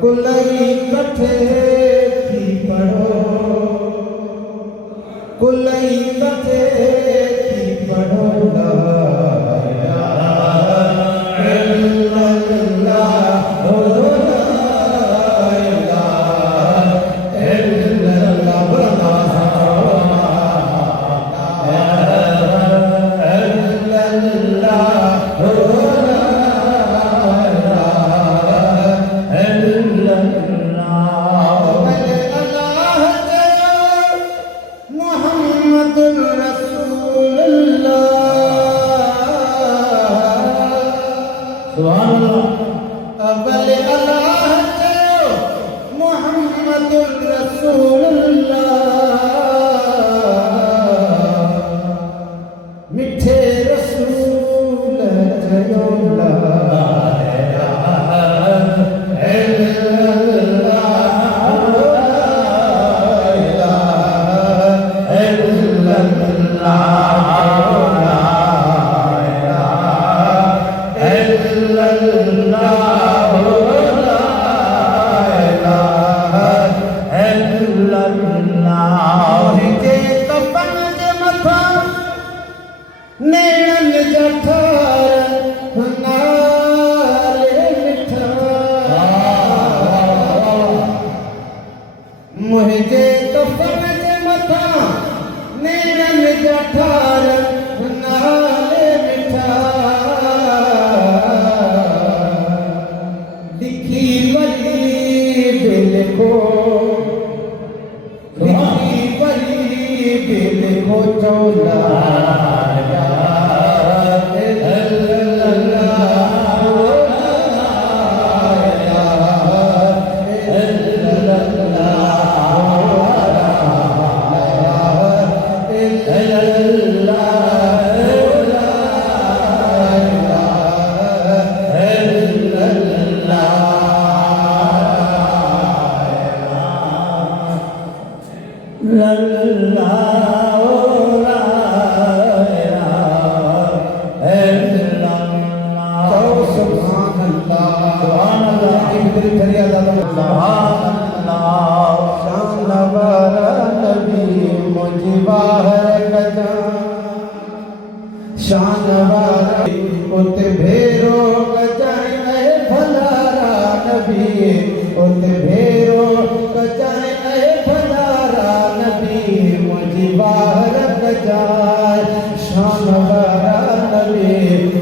कुलई कठे थी पढ़ो, कुलई कठे थी पढ़ो ला इलाहा इल्लल्लाह ला इलाहा इल्लल्लाह ला मुझे कफन जे मथा नेरन जठार नाले मिठा लिखी वरी दिल को लिखी वरी दिल को चौला उते भेरो कजाए भलारा नबी, उते भेरो कजाए भलारा नबी, मुझी बाहर कजाए शान वारा नबी,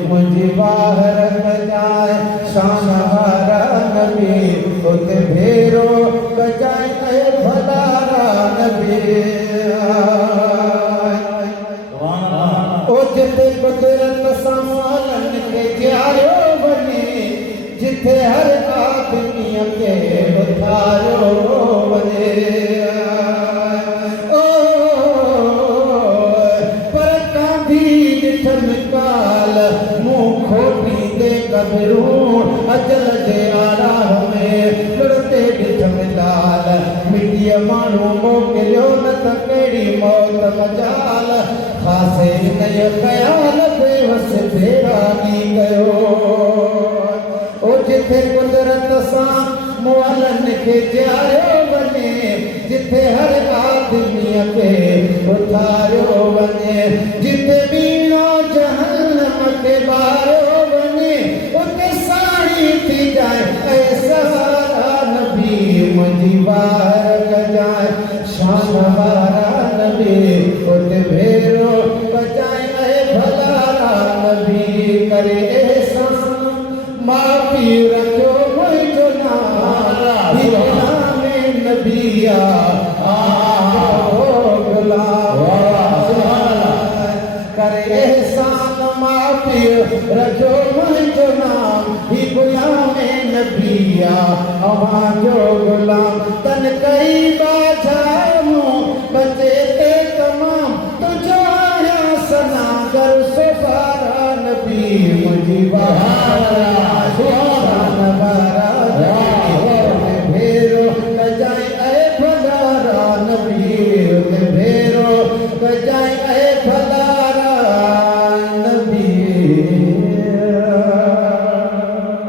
मुझी बाहर कजाए शान वारा नबी, उते भेरो कजाए भलारा नबी। जिथे कुदरत संभालन के जायो बने, जिथे हर आदमी के उठायो बने। ओ पर कांधी दिठन काल मुँह खोटी दे कबरूं, अजल दे आराह में लुड़ते दिठन लाल, मिट्टी माण्हू मोकिलियो न त कहिड़ी मौत मजाल, खासे नय ख़याल बेवस बेरानी कयो। ओ जिथे कुदरत सां मुअलन खे जायो वञे, जिथे हर आदमीअ खे उथारियो वञे, जिथे बीणो जहन्नम खे ॿारियो वञे, उते साड़ी थी जाए ऐसा नबी, मुंहिंजी वार कजाए शान वारा नबी, उते भेरो कजाए भलारा नबी, करे एहसान मां पीउ रखियो मुंहिंजो नाम गुलाम नबिया गुलाम, करे एहसान मां पीउ रखियो मुंहिंजो नाम ही गुलाम नबिया अवांजो गुलाम, तन कई बाजामो बचे ते तमाम, तुझो आया सनागर सोबारा नबी, मुझी बहारा शान वारा नबी, भेरो कजाए भलारा नबी, भेरो कजाए